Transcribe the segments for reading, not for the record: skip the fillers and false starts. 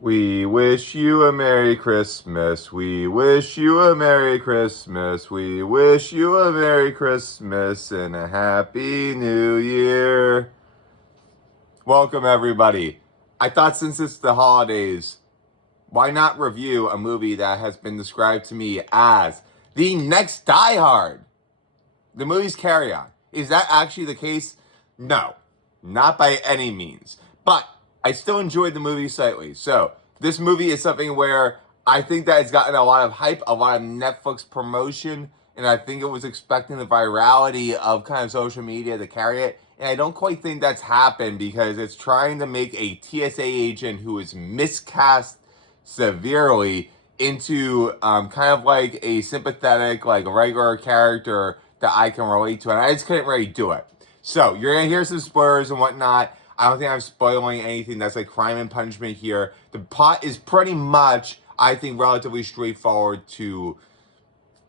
We wish you a Merry Christmas. We wish you a Merry Christmas. We wish you a Merry Christmas and a Happy New Year. Welcome, everybody. I thought since it's the holidays, why not review a movie that has been described to me as the next Diehard? The movie's Carry On. Is that actually the case? No, not by any means. But I still enjoyed the movie slightly. So this movie is something where I think that it's gotten a lot of hype, a lot of Netflix promotion, and I think it was expecting the virality of kind of social media to carry it. And I don't quite think that's happened because it's trying to make a TSA agent who is miscast severely into kind of like a sympathetic, like regular character that I can relate to, and I just couldn't really do it. So you're gonna hear some spoilers and whatnot. I don't think I'm spoiling anything that's like crime and punishment here. The plot is pretty much, I think, relatively straightforward to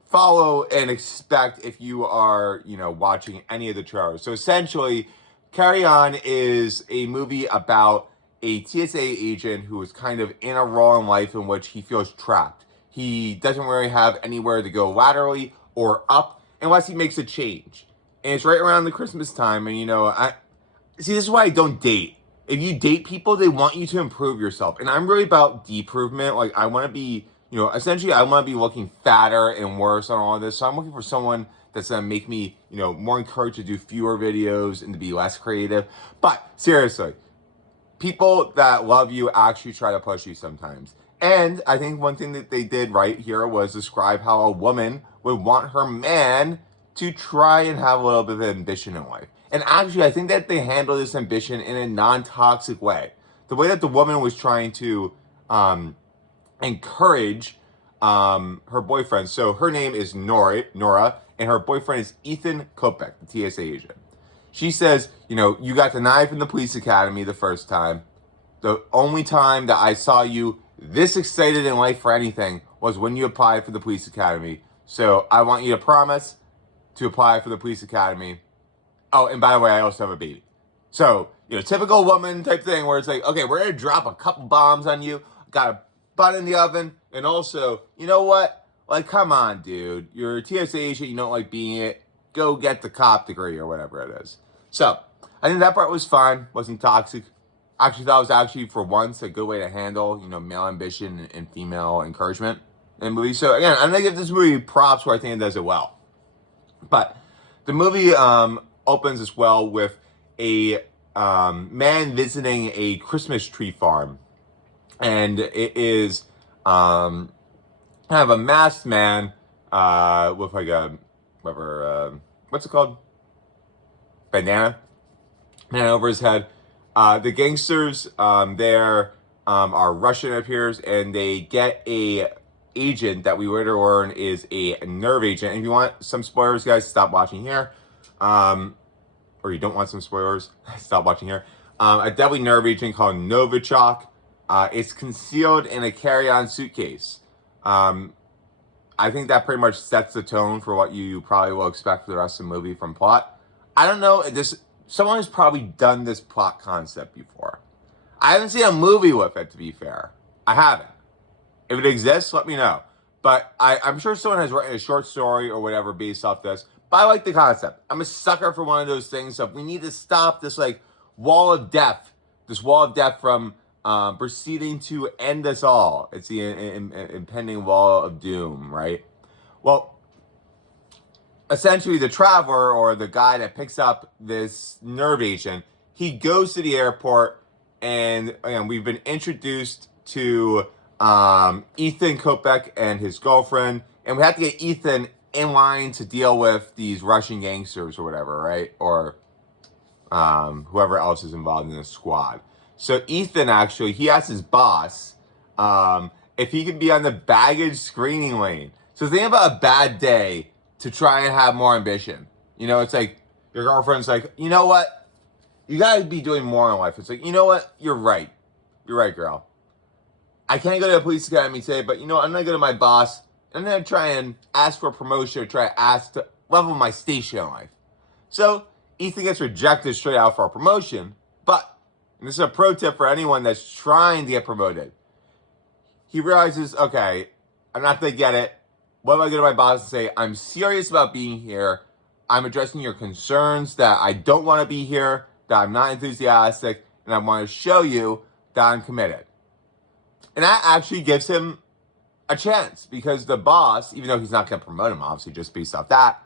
follow and expect if you are, watching any of the trailers. So essentially, Carry On is a movie about a TSA agent who is kind of in a role in life in which he feels trapped. He doesn't really have anywhere to go laterally or up unless he makes a change. And it's right around the Christmas time, and I see, this is why I don't date. If you date people, they want you to improve yourself. And I'm really about deprovement. Like, I want to be, essentially, I want to be looking fatter and worse on all of this. So I'm looking for someone that's going to make me, more encouraged to do fewer videos and to be less creative. But seriously, people that love you actually try to push you sometimes. And I think one thing that they did right here was describe how a woman would want her man to try and have a little bit of ambition in life. And actually, I think that they handle this ambition in a non-toxic way. The way that the woman was trying to encourage her boyfriend. So her name is Nora, and her boyfriend is Ethan Kopek, the TSA agent. She says, you got denied from the police academy the first time. The only time that I saw you this excited in life for anything was when you applied for the police academy. So I want you to promise to apply for the police academy. Oh, and by the way, I also have a baby. So, typical woman type thing where it's like, okay, we're going to drop a couple bombs on you. Got a butt in the oven. And also, you know what? Like, come on, dude. You're a TSA agent. You don't like being it. Go get the cop degree or whatever it is. So, I think that part was fine. Wasn't toxic. Actually thought it was actually, for once, a good way to handle, male ambition and female encouragement in movies. So, again, I'm going to give this movie props where I think it does it well. But the movie opens as well with a man visiting a Christmas tree farm. And it is kind of a masked man with like a, whatever, what's it called? Bandana over his head. The gangsters there are Russian, it appears, and they get a agent that we later learn is a nerve agent. And if you want some spoilers, guys, stop watching here. Or you don't want some spoilers, stop watching here. A deadly nerve agent called Novichok. It's concealed in a carry-on suitcase. I think that pretty much sets the tone for what you probably will expect for the rest of the movie from plot. I don't know, someone has probably done this plot concept before. I haven't seen a movie with it, to be fair. I haven't. If it exists, let me know. But I'm sure someone has written a short story or whatever based off this. But I like the concept. I'm a sucker for one of those things. So if we need to stop this wall of death, from proceeding to end us all. It's the impending wall of doom, right? Well, essentially the traveler, or the guy that picks up this nerve agent, he goes to the airport, and we've been introduced to Ethan Kopek and his girlfriend, and we have to get Ethan in line to deal with these Russian gangsters or whatever, right? Or whoever else is involved in the squad. So Ethan, actually, he asked his boss if he could be on the baggage screening lane. So think about a bad day to try and have more ambition. It's like your girlfriend's like, you know what? You gotta be doing more in life. It's like, you know what? You're right. You're right, girl. I can't go to the police academy today, but I'm gonna go to my boss. I'm gonna try and ask for a promotion, or try to ask to level my station in life. So Ethan gets rejected straight out for a promotion. But, and this is a pro tip for anyone that's trying to get promoted, he realizes, okay, I'm not going to get it. What am I going to my boss and say? I'm serious about being here. I'm addressing your concerns that I don't want to be here, that I'm not enthusiastic, and I want to show you that I'm committed. And that actually gives him a chance because the boss, even though he's not going to promote him, obviously, just based off that,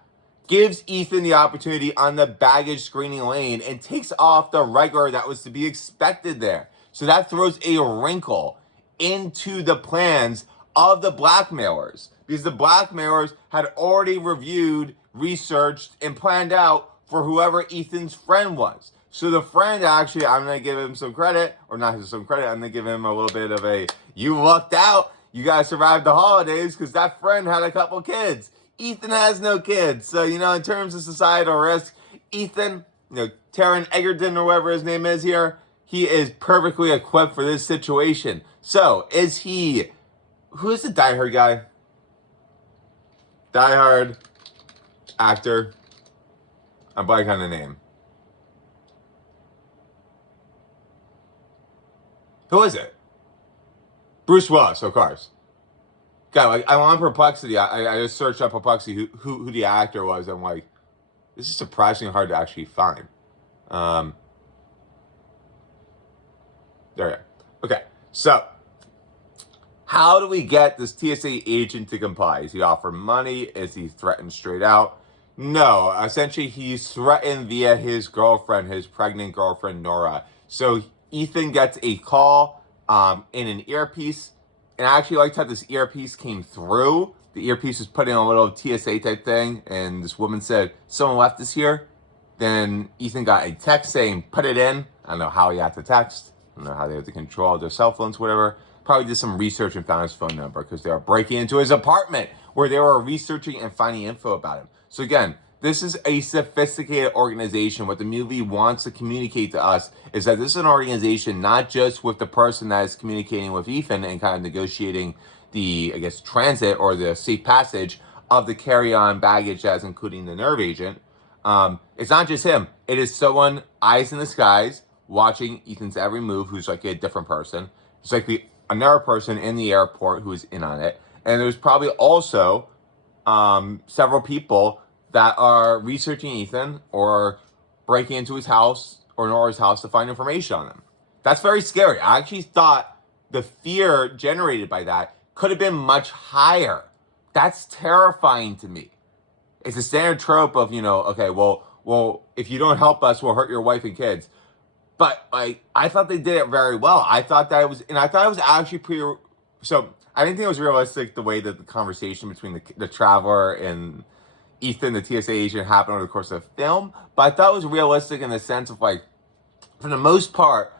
gives Ethan the opportunity on the baggage screening lane and takes off the regular that was to be expected there. So that throws a wrinkle into the plans of the blackmailers because the blackmailers had already reviewed, researched, and planned out for whoever Ethan's friend was. So the friend actually, I'm going to give him some credit, or not some credit, I'm going to give him a little bit of a, you lucked out, you guys survived the holidays because that friend had a couple kids. Ethan has no kids. So, in terms of societal risk, Ethan, Taron Egerton or whatever his name is here, he is perfectly equipped for this situation. So, who is the Diehard guy? Diehard actor. I'm blanking on the name. Who is it? Bruce Willis, of course. God, I'm on Perplexity. I just searched up Perplexity who the actor was. I'm like, this is surprisingly hard to actually find. There we go. Okay, so how do we get this TSA agent to comply? Is he offered money? Is he threatened straight out? No, essentially he's threatened via his girlfriend, his pregnant girlfriend, Nora. So Ethan gets a call in an earpiece. And I actually liked how this earpiece came through. The earpiece was put in a little TSA type thing. And this woman said, someone left this here. Then Ethan got a text saying, put it in. I don't know how he got the text. I don't know how they have to control their cell phones, whatever. Probably did some research and found his phone number because they were breaking into his apartment where they were researching and finding info about him. So again, this is a sophisticated organization. What the movie wants to communicate to us is that this is an organization not just with the person that is communicating with Ethan and kind of negotiating the, transit or the safe passage of the carry-on baggage as including the nerve agent. It's not just him. It is someone, eyes in the skies, watching Ethan's every move who's like a different person. It's like another person in the airport who is in on it. And there's probably also several people that are researching Ethan or breaking into his house or Nora's house to find information on him. That's very scary. I actually thought the fear generated by that could have been much higher. That's terrifying to me. It's a standard trope of, okay, well, if you don't help us, we'll hurt your wife and kids. But I thought they did it very well. I thought it was actually pretty. So I didn't think it was realistic the way that the conversation between the traveler and Ethan, the TSA agent, happened over the course of the film. But I thought it was realistic in the sense of for the most part,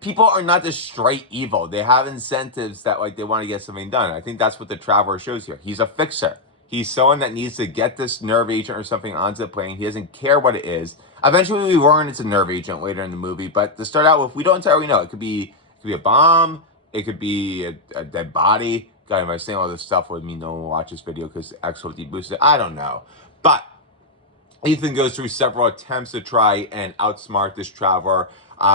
people are not just straight evil. They have incentives that they want to get something done. I think that's what the traveler shows here. He's a fixer. He's someone that needs to get this nerve agent or something onto the plane. He doesn't care what it is. Eventually, we learn it's a nerve agent later in the movie. But to start out with, we don't entirely know. It could be a bomb. It could be a dead body. God, am I saying all this stuff with me? No one will watch this video because X will deboost it. I don't know. But Ethan goes through several attempts to try and outsmart this traveler.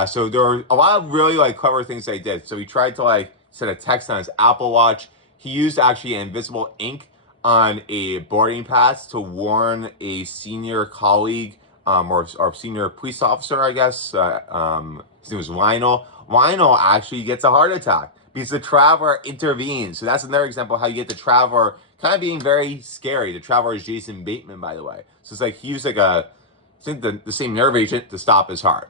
So there are a lot of really clever things that he did. So he tried to set a text on his Apple Watch. He used actually invisible ink on a boarding pass to warn a senior colleague or senior police officer, I guess. His name was Lionel. Lionel actually gets a heart attack because the traveler intervenes. So that's another example of how you get the traveler kind of being very scary. The traveler is Jason Bateman, by the way. So it's he used the same nerve agent to stop his heart.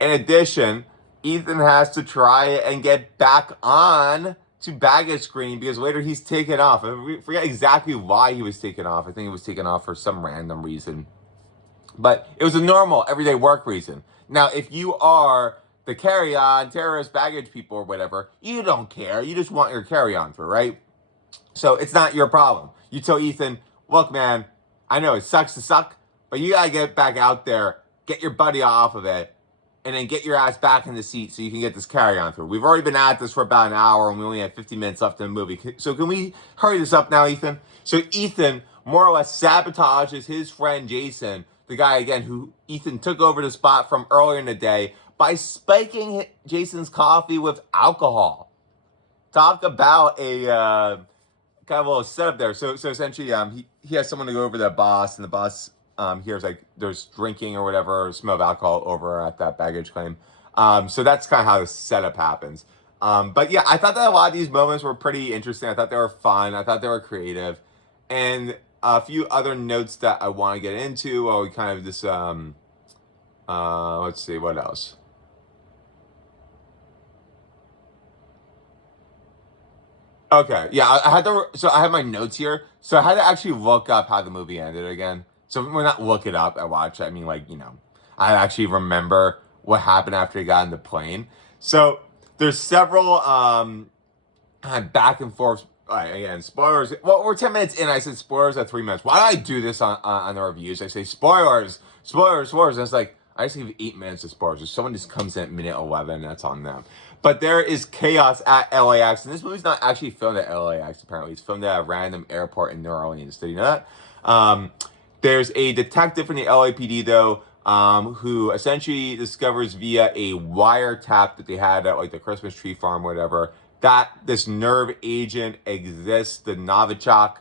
In addition, Ethan has to try and get back on to baggage screening because later he's taken off. I forget exactly why he was taken off. I think he was taken off for some random reason. But it was a normal, everyday work reason. Now, if you are the carry-on, terrorist baggage people or whatever, you don't care. You just want your carry-on through, right? So it's not your problem. You tell Ethan, look, man, I know it sucks to suck, but you got to get back out there, get your buddy off of it, and then get your ass back in the seat so you can get this carry-on through. We've already been at this for about an hour, and we only have 50 minutes left in the movie. So can we hurry this up now, Ethan? So Ethan more or less sabotages his friend Jason, the guy, again, who Ethan took over the spot from earlier in the day, by spiking Jason's coffee with alcohol. talk about a kind of a little setup there. So essentially, he has someone to go over to the boss, and the boss hears like there's drinking or whatever, or smell of alcohol over at that baggage claim. So that's kind of how the setup happens. But yeah, I thought that a lot of these moments were pretty interesting. I thought they were fun. I thought they were creative, and a few other notes that I want to get into while we kind of just let's see what else. Okay, yeah, I had to. So I have my notes here. So I had to actually look up how the movie ended again. So we're not look it up. I watch. I mean, like I actually remember what happened after he got in the plane. So there's several kind of back and forth. Again, spoilers. Well, we're 10 minutes in. I said spoilers at 3 minutes. Why do I do this on the reviews? I say spoilers, spoilers, spoilers. And it's like I just give 8 minutes of spoilers. If someone just comes in at minute 11, that's on them. But there is chaos at LAX, and this movie's not actually filmed at LAX. Apparently, it's filmed at a random airport in New Orleans. Did you know that? There's a detective from the LAPD though, who essentially discovers via a wiretap that they had at like the Christmas tree farm, whatever, that this nerve agent exists, the Novichok,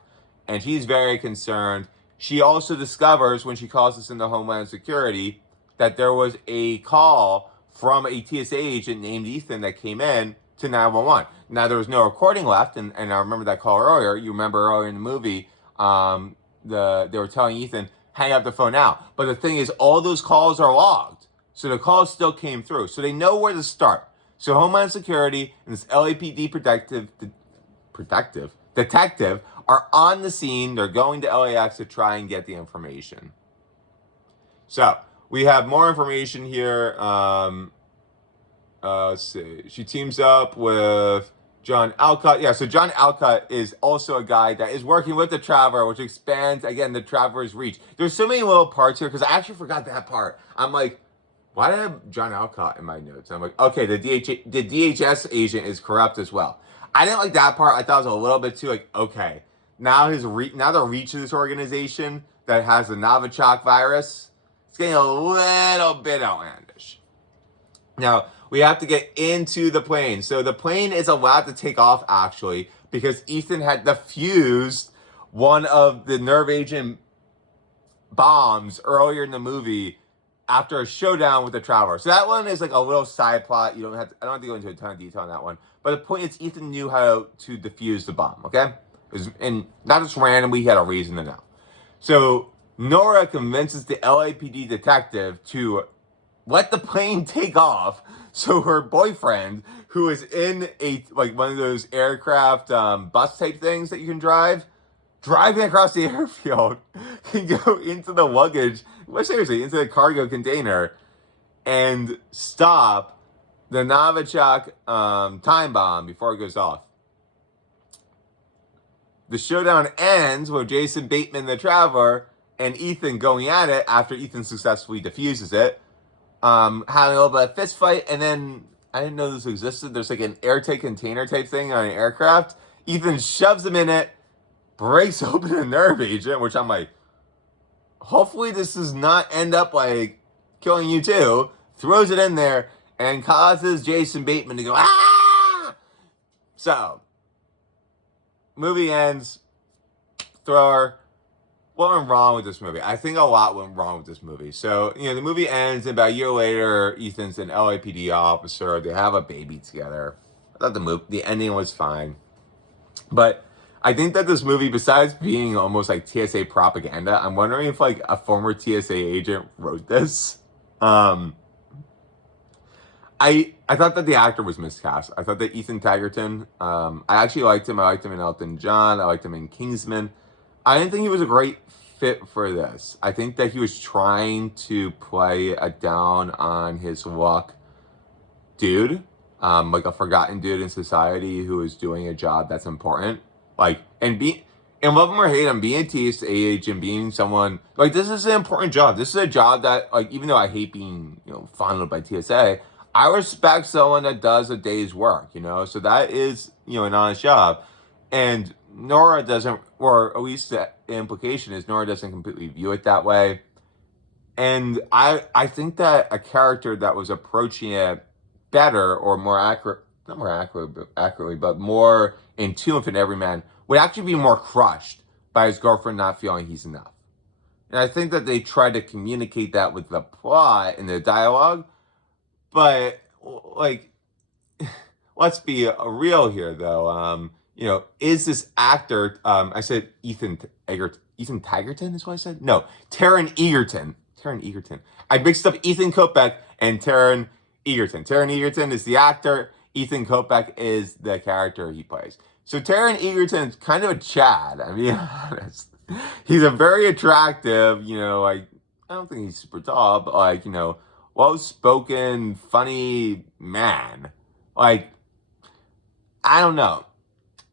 and she's very concerned. She also discovers when she calls us into Homeland Security that there was a call from a TSA agent named Ethan that came in to 911. Now, there was no recording left, and I remember that call earlier. You remember earlier in the movie, they were telling Ethan, hang up the phone now. But the thing is, all those calls are logged. So the calls still came through. So they know where to start. So Homeland Security and this LAPD detective are on the scene. They're going to LAX to try and get the information. So we have more information here. Let's see. She teams up with John Alcott. Yeah, so John Alcott is also a guy that is working with the Traveler, which expands, again, the Traveler's reach. There's so many little parts here, because I actually forgot that part. I'm like, why did I have John Alcott in my notes? I'm like, okay, the DHS agent is corrupt as well. I didn't like that part. I thought it was a little bit too like, okay, now now the reach of this organization that has the Novichok virus, it's getting a little bit outlandish. Now, we have to get into the plane. So the plane is allowed to take off, actually, because Ethan had defused one of the nerve agent bombs earlier in the movie after a showdown with the Traveler. So that one is like a little side plot. I don't have to go into a ton of detail on that one. But the point is, Ethan knew how to defuse the bomb, okay? And not just randomly, he had a reason to know. So Nora convinces the LAPD detective to let the plane take off so her boyfriend, who is in one of those aircraft bus type things that you can drive, driving across the airfield, can go into the luggage, well, seriously, into the cargo container and stop the Novichok time bomb before it goes off. The showdown ends with Jason Bateman, the Traveler, and Ethan going at it after Ethan successfully defuses it, having a little bit of fist fight, and then I didn't know this existed. There's like an airtight container type thing on an aircraft. Ethan shoves him in it, breaks open a nerve agent, which I'm like, hopefully this does not end up like killing you too. Throws it in there and causes Jason Bateman to go, ah! So, movie ends. Thrower. What went wrong with this movie? I think a lot went wrong with this movie. So, the movie ends, and about a year later, Ethan's an LAPD officer. They have a baby together. I thought the ending was fine. But I think that this movie, besides being almost like TSA propaganda, I'm wondering if like a former TSA agent wrote this. I thought that the actor was miscast. I thought that Ethan Egerton, I actually liked him. I liked him in Elton John. I liked him in Kingsman. I didn't think he was a great fit for this. I think that he was trying to play a down on his luck dude, like a forgotten dude in society who is doing a job that's important. Like, and love him or hate him, being a TSA agent, being someone, like, this is an important job. This is a job that, like, even though I hate being, fondled by TSA, I respect someone that does a day's work, So that is, an honest job. And Nora doesn't, or at least the implication is Nora doesn't completely view it that way. And I think that a character that was approaching it better or more not more accurately, but more in tune with an everyman, would actually be more crushed by his girlfriend not feeling he's enough. And I think that they try to communicate that with the plot and the dialogue, but like, let's be real here, though. Is this actor? I said Ethan Egerton. Ethan Tigerton is what I said. No, Taron Egerton. Taron Egerton. I mixed up Ethan Kopek and Taron Egerton. Taron Egerton is the actor. Ethan Kopek is the character he plays. So Taron Egerton is kind of a Chad. I mean, honest. He's a very attractive. Like, I don't think he's super tall, but like, well-spoken, funny man. Like, I don't know.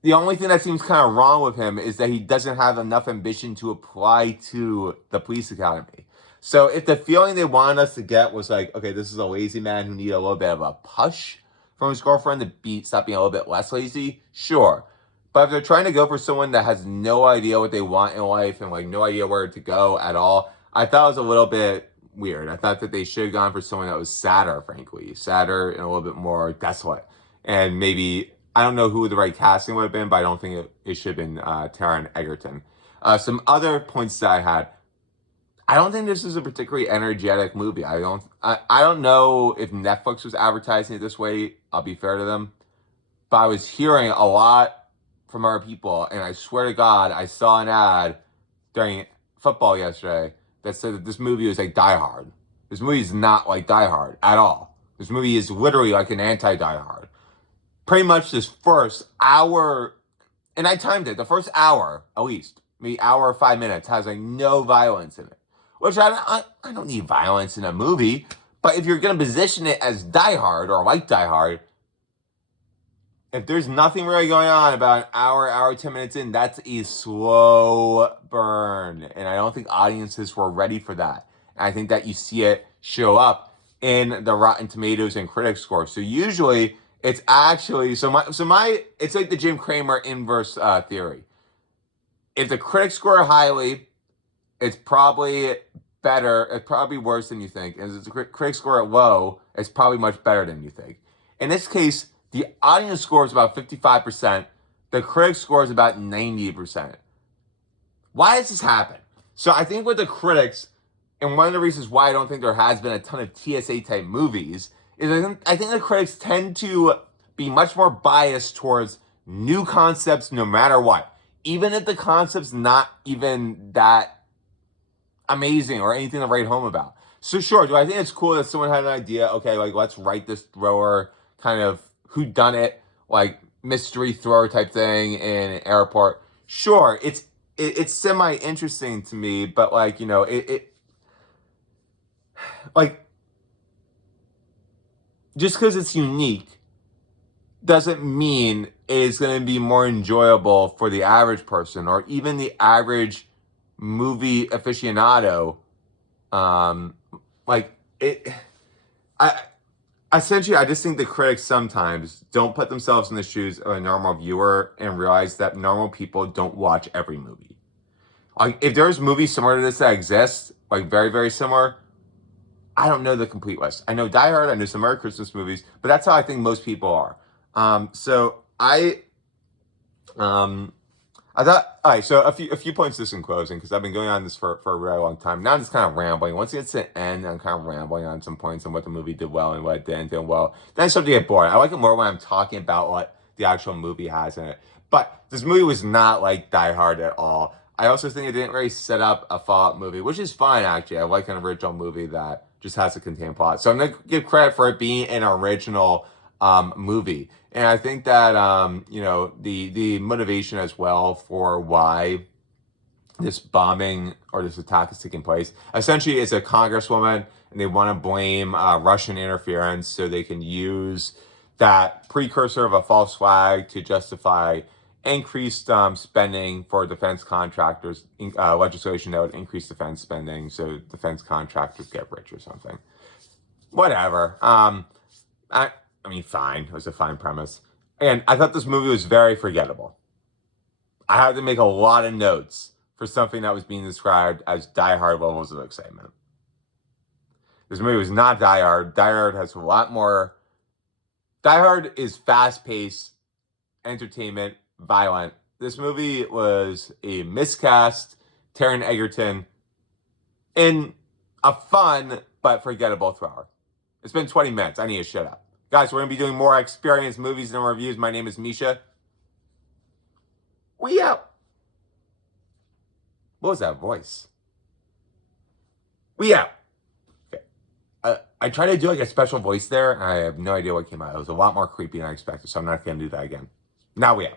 The only thing that seems kind of wrong with him is that he doesn't have enough ambition to apply to the police academy. So if the feeling they wanted us to get was like, okay, this is a lazy man who needed a little bit of a push from his girlfriend to stop being a little bit less lazy, sure. But if they're trying to go for someone that has no idea what they want in life and like no idea where to go at all, I thought it was a little bit weird. I thought that they should have gone for someone that was sadder, frankly. Sadder and a little bit more desolate. And maybe, I don't know who the right casting would have been, but I don't think it should have been Taron Egerton. Some other points that I had. I don't think this is a particularly energetic movie. I don't know if Netflix was advertising it this way. I'll be fair to them. But I was hearing a lot from other people, and I swear to God, I saw an ad during football yesterday that said that this movie was like Die Hard. This movie is not like Die Hard at all. This movie is literally like an anti-Die Hard. Pretty much this first hour, and I timed it, the first hour, at least, maybe hour or 5 minutes, has like no violence in it. Which I don't need violence in a movie, but if you're going to position it as Die Hard or like Die Hard, if there's nothing really going on about an hour, 10 minutes in, that's a slow burn. And I don't think audiences were ready for that. And I think that you see it show up in the Rotten Tomatoes and critic score. So usually it's actually, it's like the Jim Cramer inverse theory. If the critics score highly, it's probably better. It's probably worse than you think. And if the critics score it low, it's probably much better than you think. In this case, the audience score is about 55%. The critic score is about 90%. Why does this happen? So I think with the critics, and one of the reasons why I don't think there has been a ton of TSA type movies, is I think the critics tend to be much more biased towards new concepts no matter what. Even if the concept's not even that amazing or anything to write home about. So sure, do I think it's cool that someone had an idea, okay, like let's write this thrower kind of whodunit, like mystery thrower type thing in an airport? Sure, it's semi-interesting to me, but like, like, just because it's unique doesn't mean it's going to be more enjoyable for the average person or even the average movie aficionado. Essentially, I just think the critics sometimes don't put themselves in the shoes of a normal viewer and realize that normal people don't watch every movie. Like, if there's movies similar to this that exist, like very, very similar, I don't know the complete list. I know Die Hard, I know some Merry Christmas movies, but that's how I think most people are. I thought, all right, so a few points just in closing, because I've been going on this for a very long time. Now I'm just kind of rambling. Once it gets to the end, I'm kind of rambling on some points on what the movie did well and what it didn't do well. Then I start to get bored. I like it more when I'm talking about what the actual movie has in it. But this movie was not like Die Hard at all. I also think it didn't really set up a Fallout movie, which is fine, actually. I like an original movie that just has to contain plot. So I'm going to give credit for it being an original movie. And I think that, the motivation as well for why this bombing or this attack is taking place, essentially it's a congresswoman and they want to blame Russian interference so they can use that precursor of a false flag to justify increased spending for defense contractors, legislation that would increase defense spending so defense contractors get rich or something. Whatever. I mean, fine. It was a fine premise. And I thought this movie was very forgettable. I had to make a lot of notes for something that was being described as Die Hard levels of excitement. This movie was not Die Hard. Die Hard has a lot more Die Hard is fast-paced, entertainment, violent. This movie was a miscast, Taron Egerton, in a fun but forgettable thriller. It's been 20 minutes. I need to shut up. Guys, we're going to be doing more Xperience movies and reviews. My name is Misha. We out. What was that voice? We out. Okay. I tried to do like a special voice there. I have no idea what came out. It was a lot more creepy than I expected, so I'm not going to do that again. Now we out.